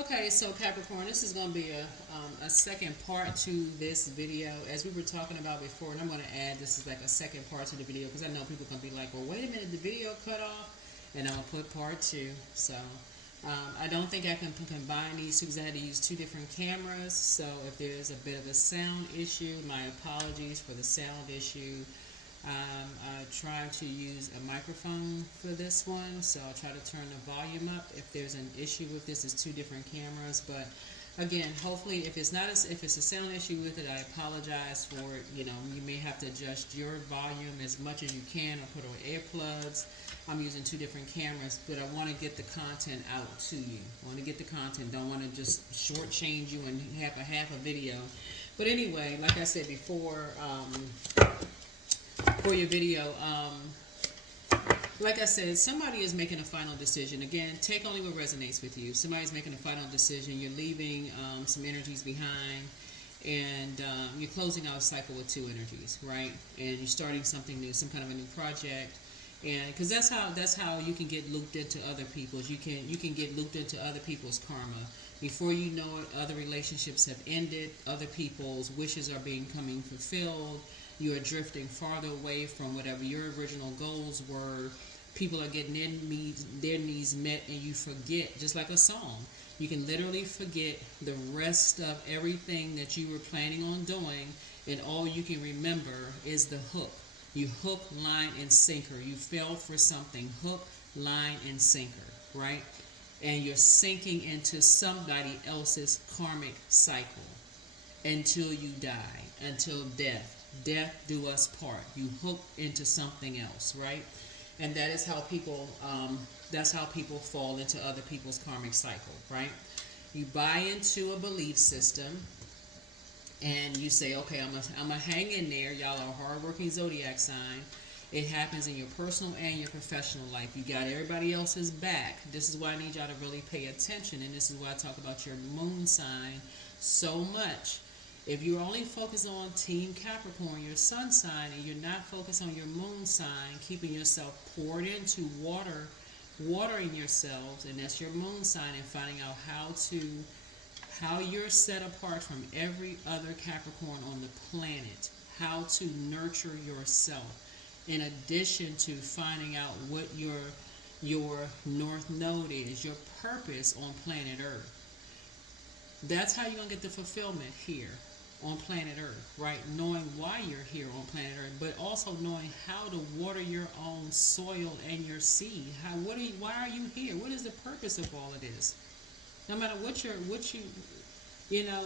Okay, so Capricorn, this is going to be a second part to this video. As we were talking about before, and I'm going to add this is like a second part to the video because I know people are going to be like, well, wait a minute, the video cut off, and I'll put part two. So I don't think I can combine these two because I had to use two different cameras. So if there's a bit of a sound issue, my apologies for the sound issue. Trying to use a microphone for this one, so I'll try to turn the volume up. If there's an issue with this, it's two different cameras. But again, hopefully, if it's not if it's a sound issue with it, I apologize for it. You know, you may have to adjust your volume as much as you can, or put on earplugs. I'm using two different cameras, but I want to get the content out to you. I want to get the content. Don't want to just shortchange you and have a video. But anyway, like I said before. For your video, like I said, somebody is making a final decision. Again, take only what resonates with you. Somebody's making a final decision. You're leaving some energies behind, and you're closing out a cycle with two energies, right? And you're starting something new, some kind of a new project. And because that's how you can get looped into other people's. You can get looped into other people's karma. Before you know it, other relationships have ended. Other people's wishes are becoming fulfilled. You are drifting farther away from whatever your original goals were. People are getting their needs met, and you forget, just like a song. You can literally forget the rest of everything that you were planning on doing, and all you can remember is the hook. You hook, line, and sinker. You fell for something. Hook, line, and sinker, right? And you're sinking into somebody else's karmic cycle until you die, until death. Death do us part. You hook into something else, right? And that is how people. That's how people fall into other people's karmic cycle, right? You buy into a belief system, and you say, okay, I'm gonna hang in there. Y'all are a hardworking zodiac sign. It happens in your personal and your professional life. You got everybody else's back. This is why I need y'all to really pay attention, and this is why I talk about your moon sign so much. If you're only focused on Team Capricorn, your sun sign, and you're not focused on your moon sign, keeping yourself poured into watering yourselves, and that's your moon sign, and finding out how you're set apart from every other Capricorn on the planet, how to nurture yourself, in addition to finding out what your north node is, your purpose on planet Earth. That's how you're going to get the fulfillment here on planet Earth, right? Knowing why you're here on planet Earth, but also knowing how to water your own soil and your seed. Why are you here? What is the purpose of all of this? No matter what you know,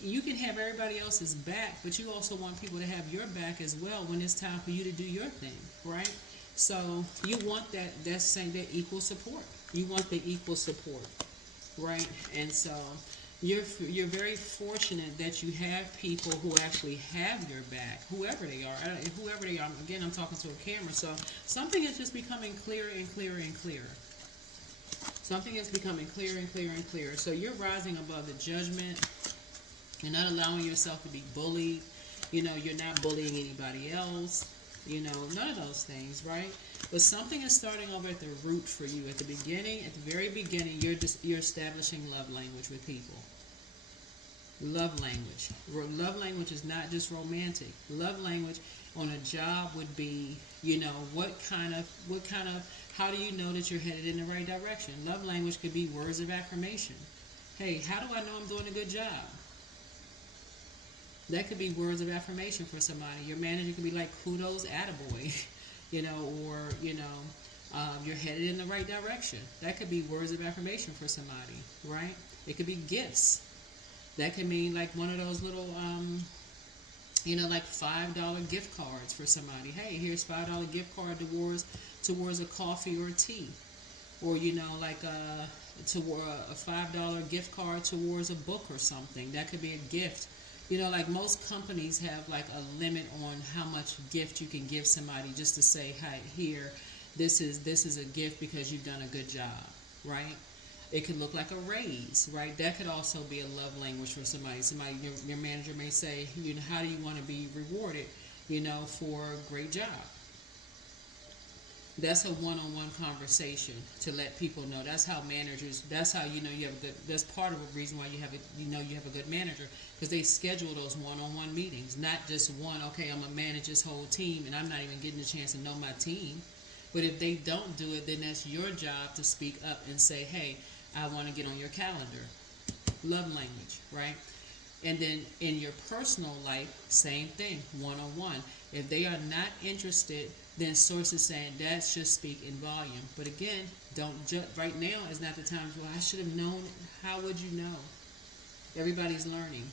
you can have everybody else's back, but you also want people to have your back as well when it's time for you to do your thing, right? So you want that equal support. You want the equal support, right? And so you're very fortunate that you have people who actually have your back, whoever they are. Whoever they are. Again, I'm talking to a camera, so something is just becoming clearer and clearer and clearer. Something is becoming clearer and clearer and clearer. So you're rising above the judgment. You're not allowing yourself to be bullied. You know, you're not bullying anybody else. You know, none of those things, right? But something is starting over at the root for you. At the beginning, at the very beginning, you're establishing love language with people. Love language. Love language is not just romantic. Love language on a job would be, you know, how do you know that you're headed in the right direction? Love language could be words of affirmation. Hey, how do I know I'm doing a good job? That could be words of affirmation for somebody. Your manager could be like, kudos, attaboy, you know, or, you know, you're headed in the right direction. That could be words of affirmation for somebody, right? It could be gifts. That could mean like one of those little, you know, like $5 gift cards for somebody. Hey, here's $5 gift card towards a coffee or tea. Or, you know, like a $5 gift card towards a book or something. That could be a gift. You know, like most companies have like a limit on how much gift you can give somebody, just to say, hey, here, this is a gift because you've done a good job, right? It could look like a raise, right? That could also be a love language for somebody. Your manager may say, you know, how do you want to be rewarded, you know, for a great job? That's a one-on-one conversation to let people know. That's how managers. That's how you know you have a good. That's part of the reason why you have a. You know you have a good manager because they schedule those one-on-one meetings, not just one. Okay, I'm gonna manage this whole team, and I'm not even getting a chance to know my team. But if they don't do it, then that's your job to speak up and say, "Hey, I want to get on your calendar." Love language, right? And then in your personal life, same thing, one on one. If they are not interested, then sources saying that should speak in volume. But again, don't judge. Right now is not the time. Well, I should have known. How would you know? Everybody's learning.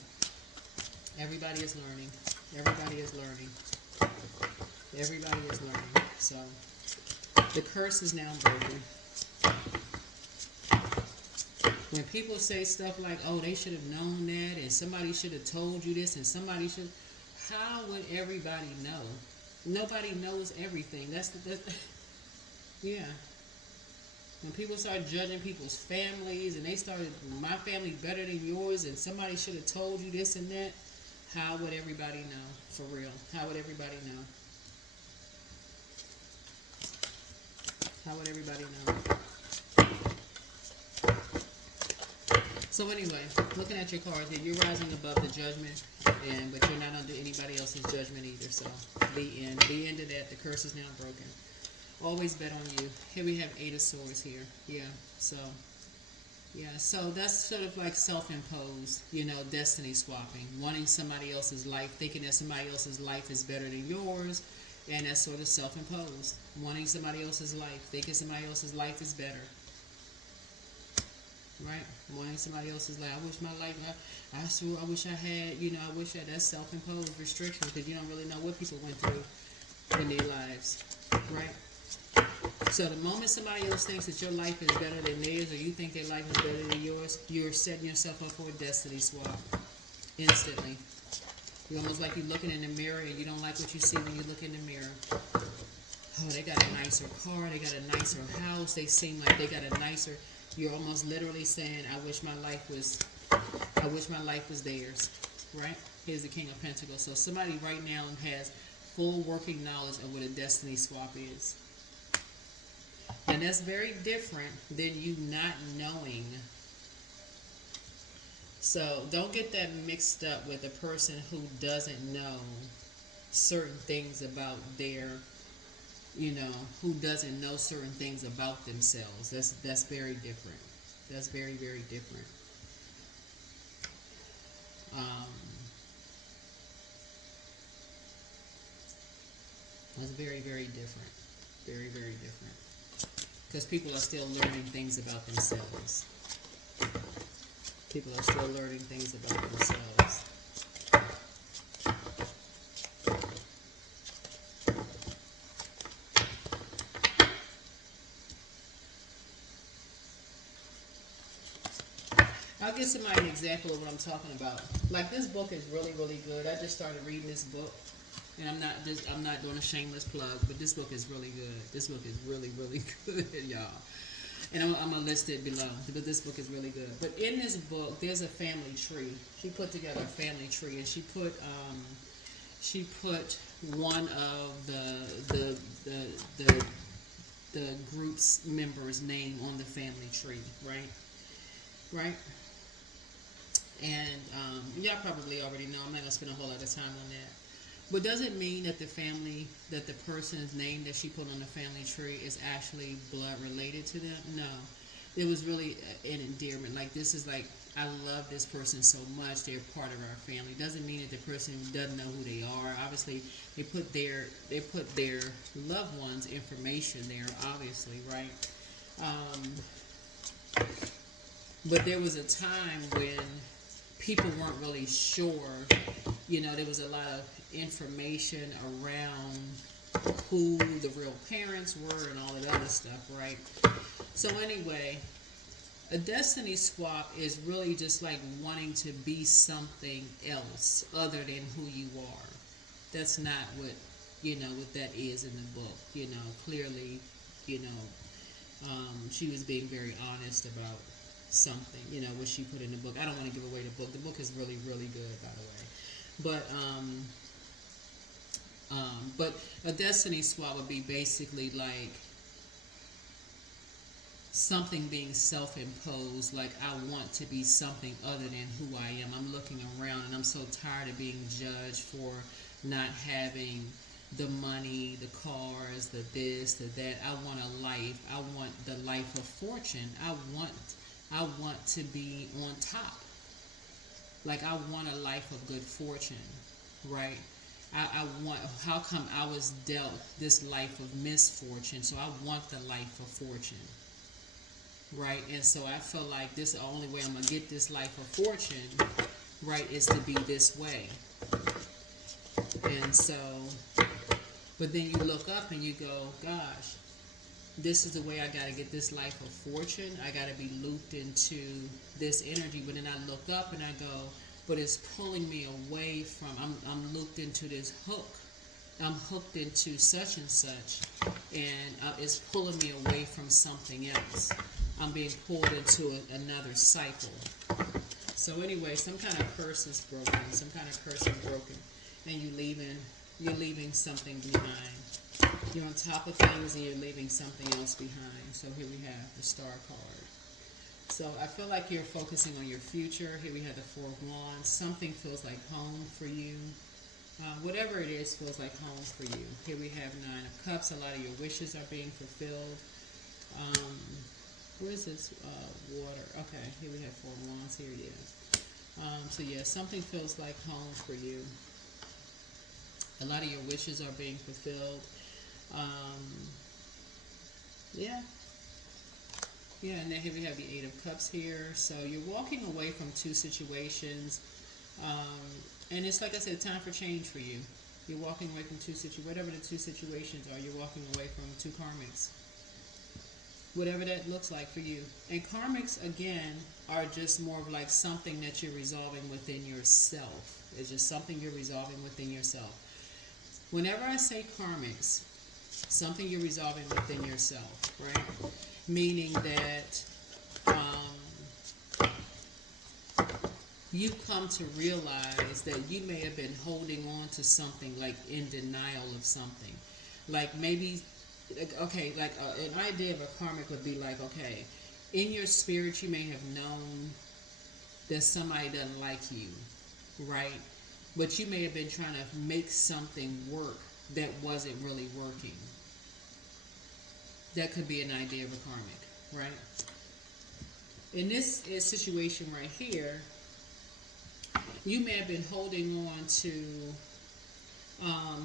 Everybody is learning. Everybody is learning. Everybody is learning. So the curse is now broken. When people say stuff like, "Oh, they should have known that," and somebody should have told you this, and somebody should, how would everybody know? Nobody knows everything. Yeah. When people start judging people's families, and they started, my family better than yours, and somebody should have told you this and that, how would everybody know? For real, how would everybody know? How would everybody know? So anyway, looking at your cards, you're rising above the judgment, but you're not under anybody else's judgment either. So the end of that. The curse is now broken. Always bet on you. Here we have Eight of Swords here. So that's sort of like self-imposed, destiny swapping, wanting somebody else's life, thinking that somebody else's life is better than yours, and that's sort of self-imposed, wanting somebody else's life, thinking somebody else's life is better. Right? Wanting somebody else's life. I wish my life, I wish I had, that's self-imposed restriction because you don't really know what people went through in their lives. Right? So the moment somebody else thinks that your life is better than theirs or you think their life is better than yours, you're setting yourself up for a destiny swap. Instantly. You're almost like you're looking in the mirror and you don't like what you see when you look in the mirror. Oh, they got a nicer car, they got a nicer house, they seem like they got a nicer... You're almost literally saying, I wish my life was theirs, right? Here's the King of Pentacles. So somebody right now has full working knowledge of what a destiny swap is. And that's very different than you not knowing. So don't get that mixed up with a person who doesn't know certain things about their... who doesn't know certain things about themselves. That's very different. That's very, very different. That's very, very different. Very, very different. Because people are still learning things about themselves. People are still learning things about themselves. I'll give somebody an example of what I'm talking about. Like, this book is really, really good. I just started reading this book, and I'm not doing a shameless plug, but this book is really good. This book is really, really good, y'all. And I'm gonna list it below, but this book is really good. But in this book, there's a family tree. She put together a family tree, and she put one of the group's members' name on the family tree, right? And y'all probably already know. I'm not gonna spend a whole lot of time on that. But does it mean that the person's name that she put on the family tree is actually blood related to them? No. It was really an endearment. Like, this is like, I love this person so much. They're part of our family. Doesn't mean that the person doesn't know who they are. Obviously, they put their loved ones' information there. Obviously, right? But there was a time when people weren't really sure. There was a lot of information around who the real parents were and all that other stuff, right? So anyway, a destiny swap is really just like wanting to be something else other than who you are. That's not what that is in the book. Clearly, she was being very honest about something, what she put in the book. I don't want to give away the book. The book is really, really good, by the way. But a destiny swap would be basically like something being self-imposed, like I want to be something other than who I am. I'm looking around and I'm so tired of being judged for not having the money, the cars, the this, the that. I want a life. I want the life of fortune. I want to be on top. Like I want a life of good fortune, right? I want, how come I was dealt this life of misfortune? So I want the life of fortune, right? And so I feel like this is the only way I'm gonna get this life of fortune, right, is to be this way. And so, but then you look up and you go, gosh, this is the way I got to get this life of fortune. I got to be looped into this energy. But then I look up and I go, but it's pulling me away from, I'm looped into this hook. I'm hooked into such and such, and it's pulling me away from something else. I'm being pulled into another cycle. So anyway, some kind of curse is broken. Some kind of curse is broken, and you're leaving something behind. You're on top of things and you're leaving something else behind. So here we have the Star card. So I feel like you're focusing on your future. Here we have the Four of Wands. Something feels like home for you. Whatever it is feels like home for you. Here we have Nine of Cups. A lot of your wishes are being fulfilled. Where is this? Water. Okay, here we have Four of Wands. Here it is. So yeah, something feels like home for you. A lot of your wishes are being fulfilled. Yeah. Yeah, and then here we have the Eight of Cups here. So you're walking away from two situations. And it's, like I said, time for change for you. You're walking away from whatever the two situations are, you're walking away from two karmics. Whatever that looks like for you. And karmics, again, are just more of like something that you're resolving within yourself. It's just something you're resolving within yourself. Whenever I say karmics, something you're resolving within yourself, right? Meaning that you've come to realize that you may have been holding on to something, like in denial of something. Like maybe, okay, like an idea of a karmic would be like, okay, in your spirit you may have known that somebody doesn't like you, right? But you may have been trying to make something work that wasn't really working. That could be an idea of a karmic, right? In this situation right here, you may have been holding on to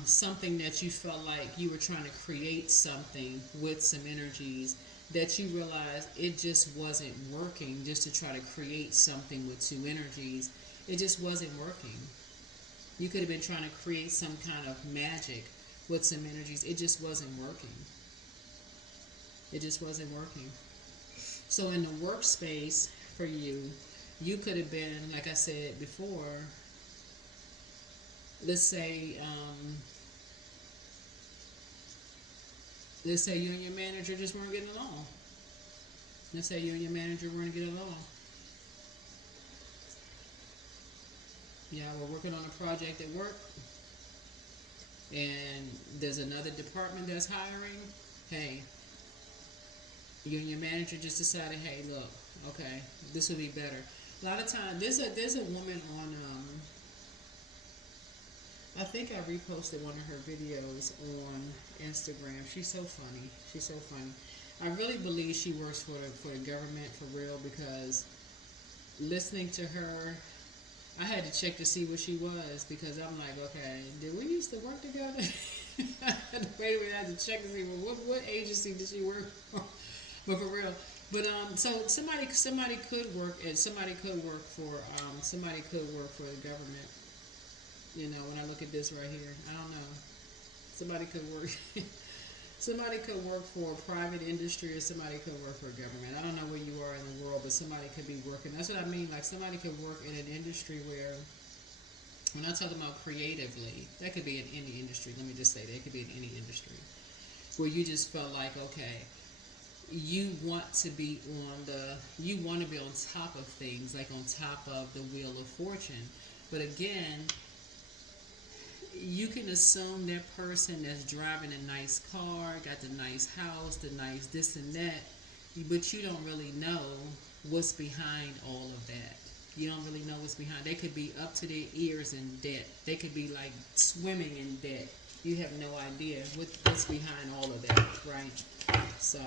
something that you felt like you were trying to create something with some energies that you realized it just wasn't working, just to try to create something with two energies. It just wasn't working. You could have been trying to create some kind of magic with some energies. It just wasn't working. It just wasn't working. So in the workspace for you, you could have been, like I said before, let's say you and your manager just weren't getting along. Let's say you and your manager weren't getting along. Yeah, we're working on a project at work, and there's another department that's hiring. Hey, you and your manager just decided, hey, look, okay, this would be better. A lot of times, there's a woman on, I think I reposted one of her videos on Instagram. She's so funny. She's so funny. I really believe she works for the government for real, because listening to her, I had to check to see what she was, because I'm like, okay, did we used to work together? Wait a minute, I had to check to see what agency did she work for? But for real. But so somebody could work, and somebody could work for the government. You know, when I look at this right here, I don't know. Somebody could work. Somebody could work for a private industry, or somebody could work for a government. I don't know where you are in the world, but somebody could be working. That's what I mean. Like somebody could work in an industry where, when I'm talking about creatively, that could be in any industry. Let me just say that it could be in any industry where you just felt like, okay, you want to be on top of things, like on top of the wheel of fortune. But again, you can assume that person that's driving a nice car, got the nice house, the nice this and that, but you don't really know what's behind all of that. You don't really know what's behind. They could be up to their ears in debt. They could be like swimming in debt. You have no idea what's behind all of that, right? So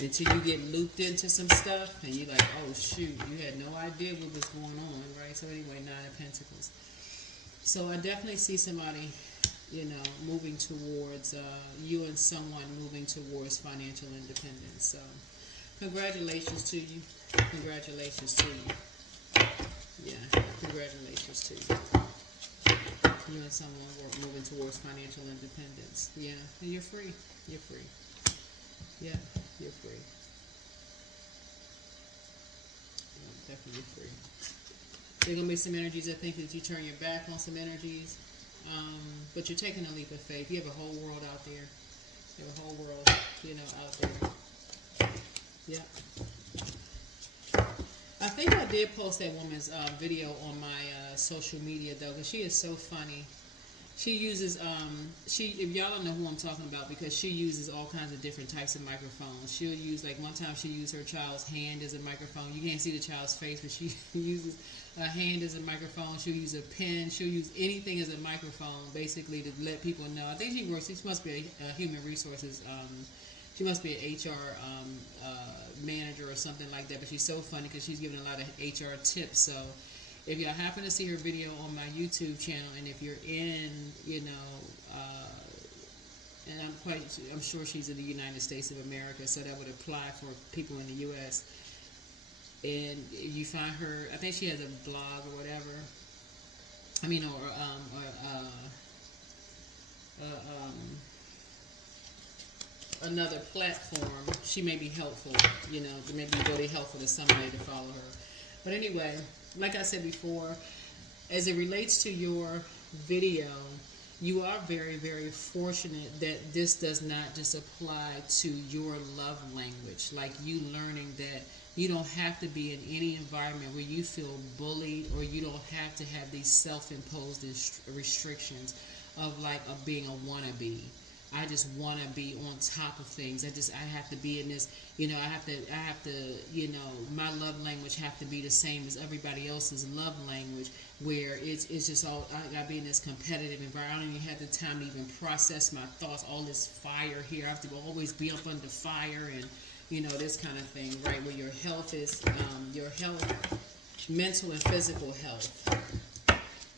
until you get looped into some stuff and you're like, oh shoot, you had no idea what was going on, right? So anyway, Nine of Pentacles. So I definitely see somebody, moving towards, you and someone moving towards financial independence. So congratulations to you. Congratulations to you. Yeah, congratulations to you. You and someone were moving towards financial independence. Yeah, and you're free. You're free. Yeah, you're free. You're definitely free. There are going to be some energies, I think, that you turn your back on some energies. But you're taking a leap of faith. You have a whole world out there. You have a whole world, out there. Yeah. I think I did post that woman's video on my social media, though, because she is so funny. She uses, if y'all don't know who I'm talking about, because she uses all kinds of different types of microphones. She'll use, like one time she used her child's hand as a microphone. You can't see the child's face, but she uses a hand as a microphone. She'll use a pen. She'll use anything as a microphone, basically, to let people know. I think she must be a human resources, she must be an HR manager or something like that, but she's so funny because she's giving a lot of HR tips. So if y'all happen to see her video on my YouTube channel, and if you're in, and I'm sure she's in the United States of America, so that would apply for people in the U.S. And you find her, I think she has a blog or whatever. I mean, another platform. She may be helpful. It may be really helpful to somebody to follow her. But anyway, like I said before, as it relates to your video, you are very, very fortunate that this does not just apply to your love language. Like you learning that you don't have to be in any environment where you feel bullied, or you don't have to have these self-imposed restrictions of being a wannabe. I just want to be on top of things. I have to be in this, I have to, my love language have to be the same as everybody else's love language, where it's just all, I got to be in this competitive environment. I don't even have the time to even process my thoughts. All this fire here. I have to always be up under fire and, this kind of thing, right? Where your health is, your health, mental and physical health,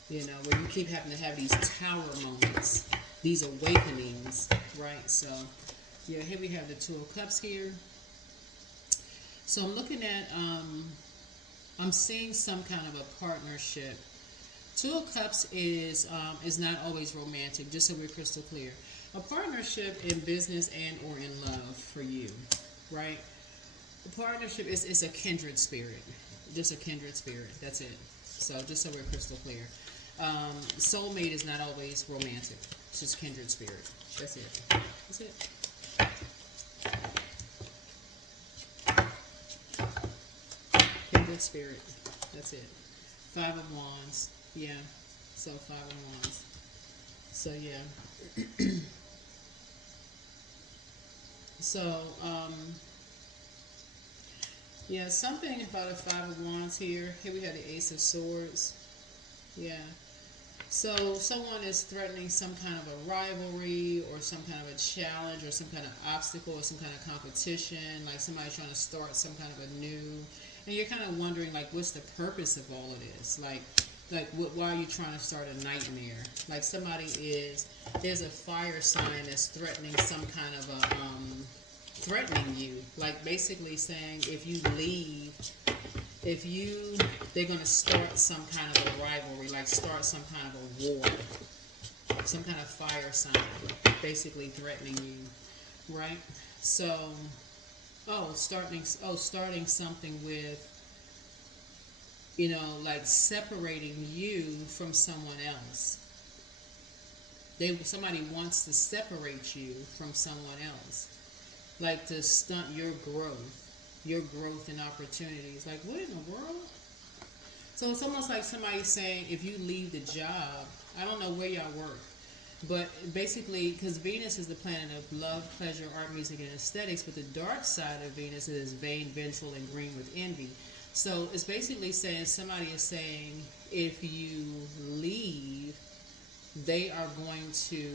where you keep having to have these tower moments, these awakenings, right? So, yeah, here we have the Two of Cups here. So I'm looking at, I'm seeing some kind of a partnership. Two of Cups is not always romantic, just so we're crystal clear. A partnership in business and or in love for you, right? The partnership is a kindred spirit, just a kindred spirit. That's it. So just so we're crystal clear. Soulmate is not always romantic. It's just kindred spirit. That's it. That's it. Kindred spirit. That's it. Five of Wands. Yeah. So Five of Wands. So yeah. So yeah, something about a Five of Wands here. Here we have the Ace of Swords. Yeah. So someone is threatening some kind of a rivalry or some kind of a challenge or some kind of obstacle or some kind of competition, like somebody trying to start some kind of a new, and you're kind of wondering like what's the purpose of all of this, like why are you trying to start a nightmare? Like there's a fire sign that's threatening some kind of a threatening you, like basically saying if you leave, they're going to start some kind of a rivalry, like start some kind of a war, some kind of fire sign, basically threatening you, right? So, starting something with, like separating you from someone else. Somebody wants to separate you from someone else, like to stunt your growth and opportunities. Like, what in the world? So it's almost like somebody saying, if you leave the job, I don't know where y'all work, But basically, because Venus is the planet of love, pleasure, art, music, and aesthetics, but the dark side of Venus is vain, vengeful, and green with envy. So it's basically saying, somebody is saying, if you leave, they are going to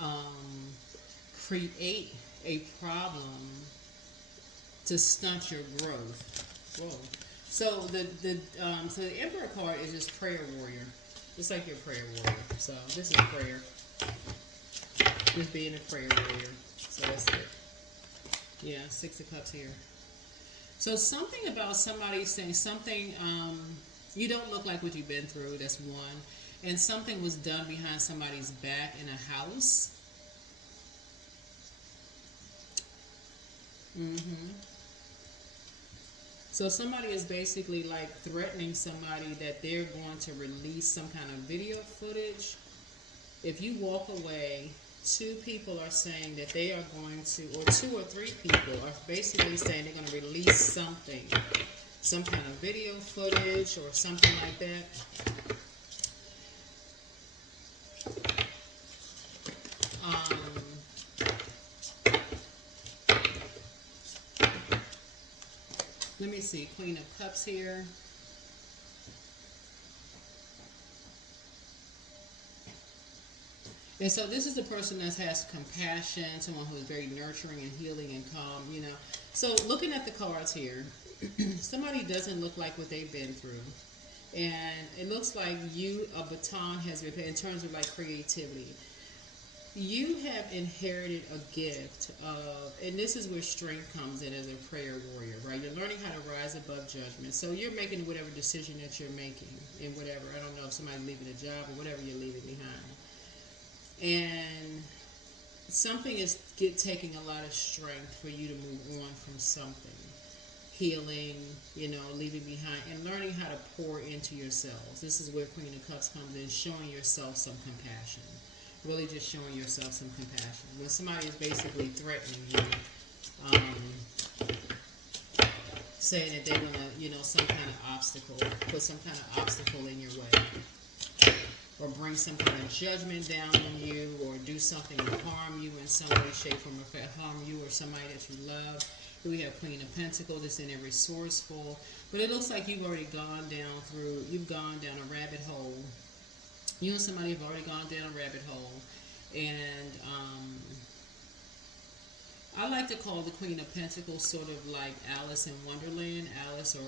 um, create a problem to stunt your growth. Whoa. So the Emperor card is just prayer warrior. It's like your prayer warrior. So this is prayer. Just being a prayer warrior. So that's it. Yeah, Six of Cups here. So something about somebody saying something, you don't look like what you've been through, that's one. And something was done behind somebody's back in a house. Mm-hmm. So somebody is basically like threatening somebody that they're going to release some kind of video footage. If you walk away, two people are saying that they are going to, or two or three people are basically saying they're going to release something, some kind of video footage or something like that. Let me see, Queen of Cups here. And so this is the person that has compassion, someone who is very nurturing and healing and calm, you know. So looking at the cards here, somebody doesn't look like what they've been through. And it looks like a baton has been, in terms of like creativity. You have inherited a gift of, and this is where strength comes in as a prayer warrior, right? You're learning how to rise above judgment. So you're making whatever decision that you're making in whatever. I don't know if somebody's leaving a job or whatever you're leaving behind. And something is taking a lot of strength for you to move on from something. Healing, leaving behind, and learning how to pour into yourselves. This is where Queen of Cups comes in, showing yourself some compassion. Really just showing yourself some compassion. When somebody is basically threatening you, saying that they're going to, some kind of obstacle, put some kind of obstacle in your way, or bring some kind of judgment down on you, or do something to harm you in some way, shape, form, or fashion, harm you or somebody that you love. Here we have Queen of Pentacles, that's in a resourceful, but it looks like you've already gone down a rabbit hole. You and somebody have already gone down a rabbit hole, and I like to call the Queen of Pentacles sort of like Alice in Wonderland. Alice, or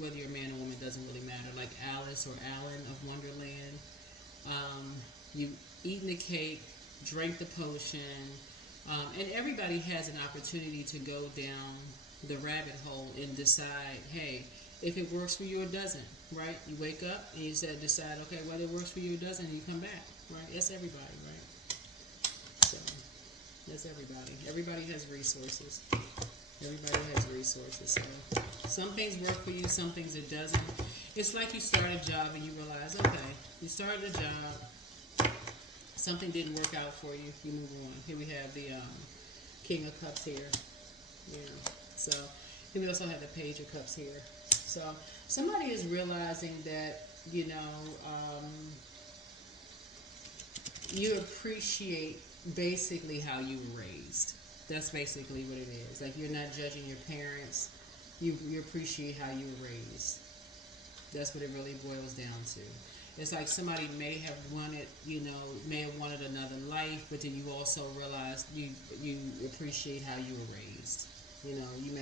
whether you're a man or woman, doesn't really matter. Like Alice or Alan of Wonderland. You eaten the cake, drank the potion, and everybody has an opportunity to go down the rabbit hole and decide, hey, if it works for you or doesn't, right? You wake up and you decide, okay, whether it works for you or doesn't, and you come back, right? That's everybody, right? So, that's everybody. Everybody has resources. Everybody has resources. So, some things work for you, some things it doesn't. It's like you start a job and you realize, okay, you started a job, something didn't work out for you, you move on. Here we have the King of Cups here. Yeah. So, here we also have the Page of Cups here. So somebody is realizing that, you appreciate basically how you were raised. That's basically what it is. Like, you're not judging your parents. You appreciate how you were raised. That's what it really boils down to. It's like somebody may have wanted another life, but then you also realize you appreciate how you were raised. You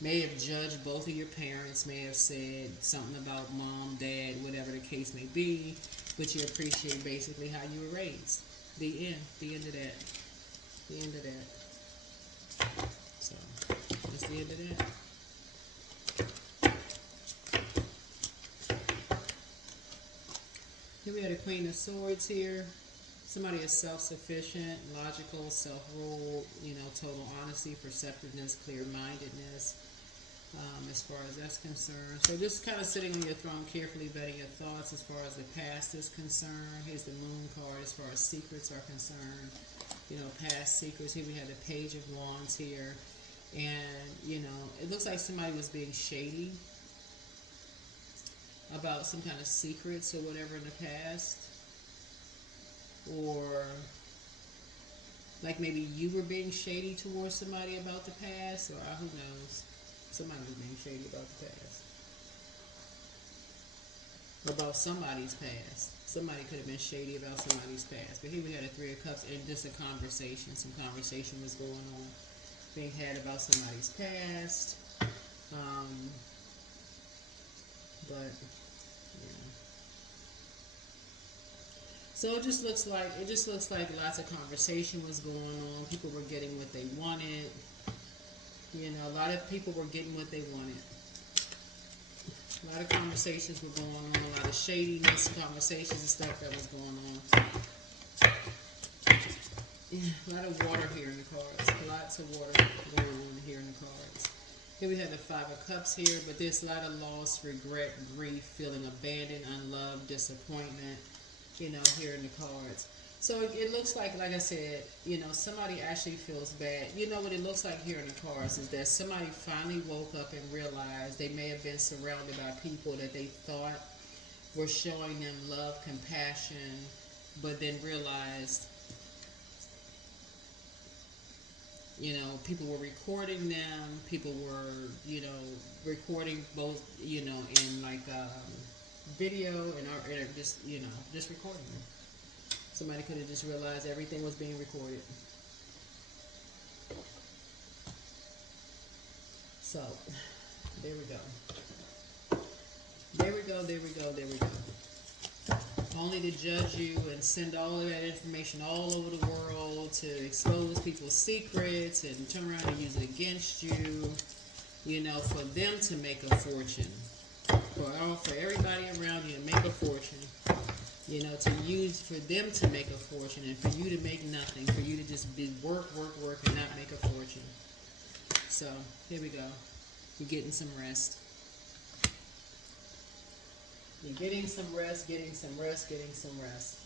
may have judged both of your parents, may have said something about mom, dad, whatever the case may be, but you appreciate basically how you were raised. The end of that. The end of that. So, that's the end of that. Here we have the Queen of Swords here. Somebody is self-sufficient, logical, self-ruled, total honesty, perceptiveness, clear-mindedness, as far as that's concerned. So just kind of sitting on your throne, carefully vetting your thoughts as far as the past is concerned. Here's the Moon card as far as secrets are concerned. Past secrets. Here we have the Page of Wands here. And, it looks like somebody was being shady about some kind of secrets or whatever in the past. or like maybe you were being shady towards somebody about the past, or who knows, somebody was being shady about the past, about somebody's past. Somebody could have been shady about somebody's past. But here we had a Three of Cups and just a conversation. Some conversation was going on, being had about somebody's past. But yeah. So it just looks like lots of conversation was going on. People were getting what they wanted. You know, a lot of people were getting what they wanted. A lot of conversations were going on, a lot of shadiness, conversations and stuff that was going on. Yeah, a lot of water here in the cards. Lots of water going on here in the cards. Here we have the Five of Cups here, but there's a lot of loss, regret, grief, feeling abandoned, unloved, disappointment, you know, here in the cards. So it looks like I said, you know, somebody actually feels bad. You know what it looks like here in the cards is that somebody finally woke up and realized they may have been surrounded by people that they thought were showing them love, compassion, but then realized, you know, people were recording them. People were, you know, recording both, you know, in like video and just, you know, just recording them. Somebody could have just realized everything was being recorded. So, there we go. There we go, there we go, there we go. Only to judge you and send all of that information all over the world to expose people's secrets and turn around and use it against you, you know, for them to make a fortune. For everybody around you to make a fortune. You know, to use for them to make a fortune and for you to make nothing, for you to just be work and not make a fortune. So, here we go. You're getting some rest. You're getting some rest, getting some rest, getting some rest.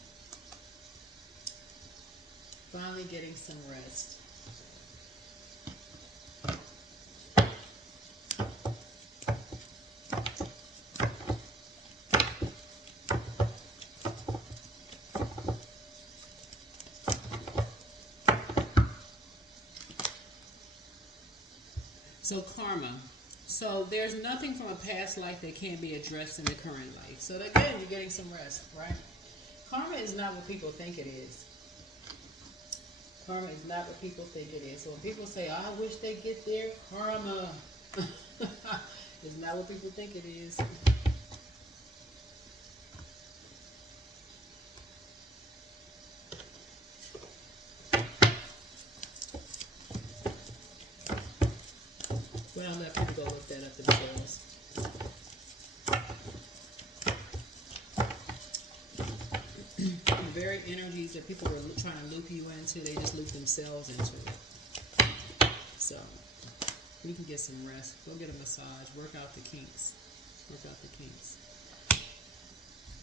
Finally getting some rest. So karma. So there's nothing from a past life that can't be addressed in the current life. So again, you're getting some rest, right? Karma is not what people think it is. Karma is not what people think it is. So when people say, I wish they get their karma, it's not what people think it is. Well, I'll let people go look that up themselves. The very energies that people were trying to loop you into, they just loop themselves into it. So, you can get some rest. Go get a massage. Work out the kinks. Work out the kinks.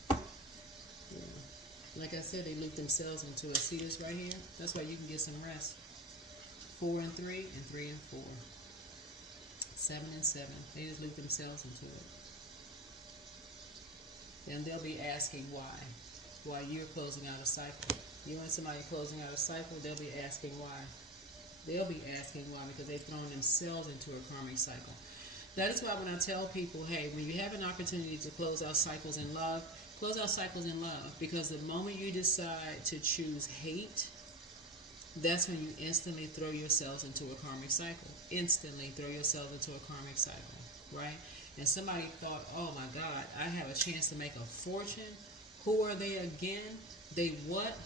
Yeah. Like I said, they loop themselves into it. See this right here? That's why you can get some rest. 4 and 3 and 3 and 4. 7 and 7. They just loop themselves into it. Then they'll be asking why. Why you're closing out a cycle. You and somebody closing out a cycle, they'll be asking why. They'll be asking why because they've thrown themselves into a karmic cycle. That is why when I tell people, hey, when you have an opportunity to close out cycles in love, close out cycles in love. Because the moment you decide to choose hate, that's when you instantly throw yourselves into a karmic cycle. Instantly throw yourself into a karmic cycle, right? And somebody thought, oh my God, I have a chance to make a fortune. Who are they again? They what?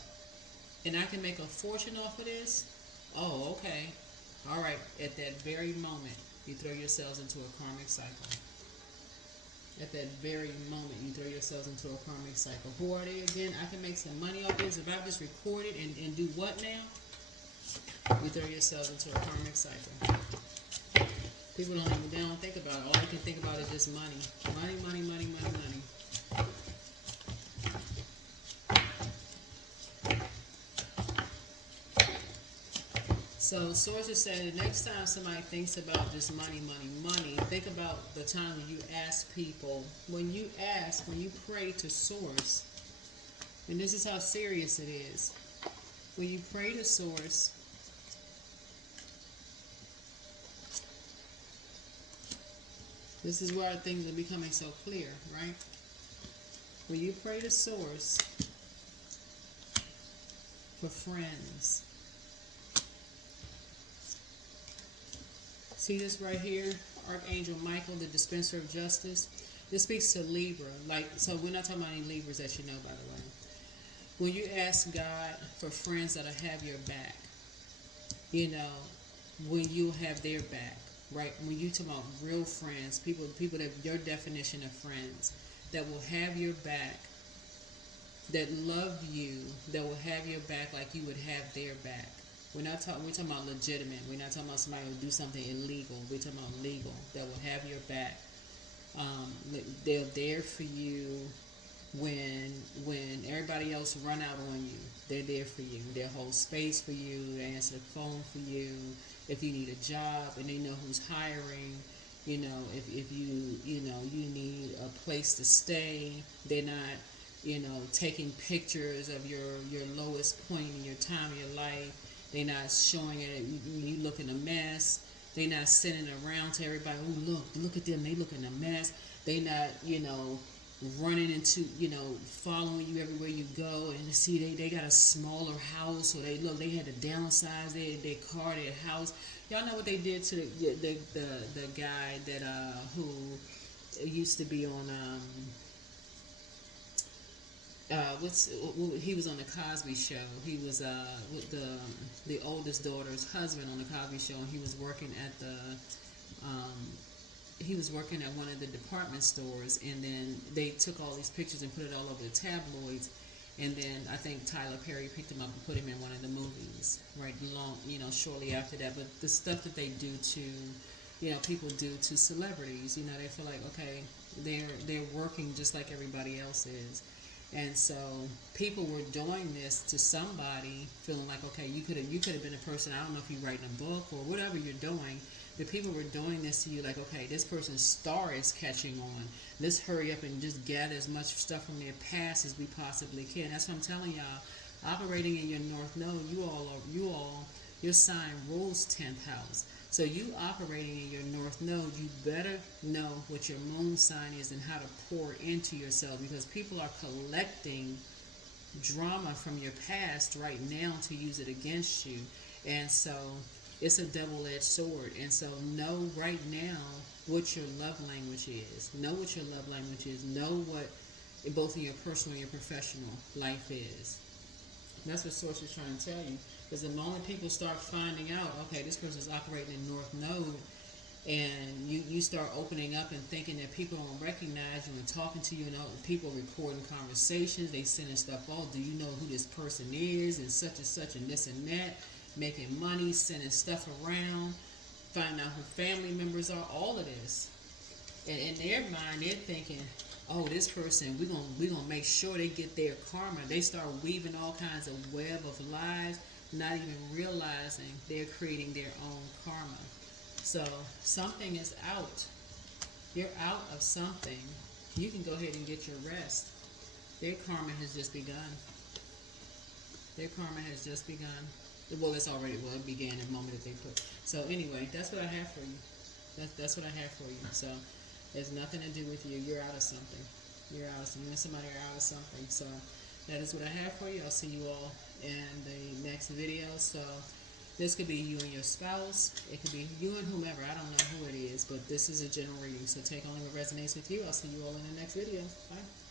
And I can make a fortune off of this? Oh, okay. All right. At that very moment, you throw yourselves into a karmic cycle. At that very moment, you throw yourselves into a karmic cycle. Who are they again? I can make some money off this. If I just record it and do what now? You throw yourselves into a karmic cycle. People they don't think about it. All they can think about is just money. Money, money, money, money, money. So sources say the next time somebody thinks about just money, money, money, think about the time when you ask people, when you pray to source, And this is how serious it is. When you pray to Source, this is where things are becoming so clear, right? When you pray to Source for friends, see this right here? Archangel Michael, the dispenser of justice. This speaks to Libra. Like, so we're not talking about any Libras that you know, by the way. When you ask God for friends that'll have your back, you know, when you have their back, right? When you talk about real friends, people that your definition of friends, that will have your back, that love you, that will have your back like you would have their back. We're talking about legitimate. We're not talking about somebody who will do something illegal. We're talking about legal, that will have your back. They're there for you when everybody else run out on you. They're there for you. They'll hold space for you. They answer the phone for you. If you need a job and they know who's hiring, you know, if you need a place to stay, they're not, you know, taking pictures of your lowest point in your time of your life. They're not showing it. You look in a mess. They're not sending it around to everybody. Oh, look at them. They look in a mess. They're not, you know, running into, you know, following you everywhere you go. And see, they got a smaller house, or they had to downsize their car, their house. Y'all know what they did to the guy that who used to be on he was on the Cosby Show. He was with the oldest daughter's husband on the Cosby Show, and he was working at one of the department stores, and then they took all these pictures and put it all over the tabloids, and then I think Tyler Perry picked him up and put him in one of the movies right along, you know, shortly after that. But the stuff that they do to, you know, people do to celebrities, you know, they feel like, okay, they're working just like everybody else is. And so people were doing this to somebody, feeling like, okay, you could have been a person. I don't know if you're writing a book or whatever you're doing, but people were doing this to you, like, okay, this person's star is catching on. Let's hurry up and just gather as much stuff from their past as we possibly can. That's what I'm telling y'all. Operating in your North Node, your sign rules 10th house. So you operating in your North Node, you better know what your moon sign is and how to pour into yourself, because people are collecting drama from your past right now to use it against you. And so it's a double-edged sword. And so know right now what your love language is. Know what your love language is. Know what both in your personal and your professional life is. That's what Source is trying to tell you. Because the moment people start finding out, okay, this person's operating in North Node, and you start opening up and thinking that people don't recognize you and talking to you, and people recording conversations, they sending stuff, oh, do you know who this person is, and such and this and that, making money, sending stuff around, finding out who family members are, all of this. And in their mind, they're thinking, oh, this person, we're gonna make sure they get their karma. They start weaving all kinds of web of lies, not even realizing they're creating their own karma. So something is out. You're out of something. You can go ahead and get your rest. Their karma has just begun. Their karma has just begun. Well, it began the moment that they put. So anyway, that's what I have for you. That's what I have for you. So there's nothing to do with you. You're out of something. You're out of something. You and somebody are out of something. So that is what I have for you. I'll see you all in the next video. So this could be you and your spouse. It could be you and whomever. I don't know who it is, but this is a general reading. So take only what resonates with you. I'll see you all in the next video. Bye.